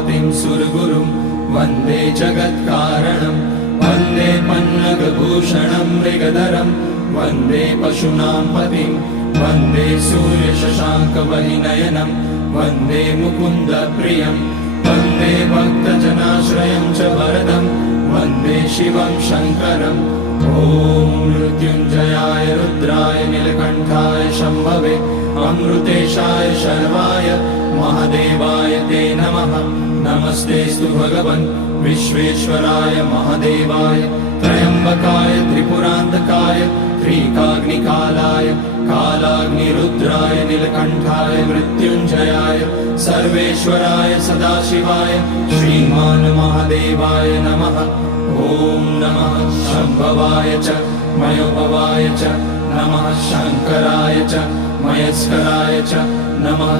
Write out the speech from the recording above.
पतिं सुरगुरुं वन्दे जगत्कारणं वन्दे पन्नगभूषणं मृगधरं वन्दे पशूनां पतिं वन्दे सूर्यशशाङ्कवहिनयनं वन्दे मुकुन्दप्रियं वन्दे भक्तजनाश्रयं च वरदं वन्दे शिवं शङ्करम् ॐ मृत्युञ्जयाय रुद्राय नीलकण्ठाय शम्भवे अमृतेशाय शर्वाय महादेवाय ते नमः। नमस्तेस्तु भगवन् विश्वेश्वराय महादेवाय त्र्यम्बकाय त्रिपुरान्तकाय त्रिकाग्निकालाय कालाग्निरुद्राय नीलकण्ठाय मृत्युञ्जयाय सर्वेश्वराय सदाशिवाय श्रीमान् महादेवाय नमः। ॐ नमः शम्भवाय च मयोभवाय च नमः शङ्कराय च मयस्कराय च नमः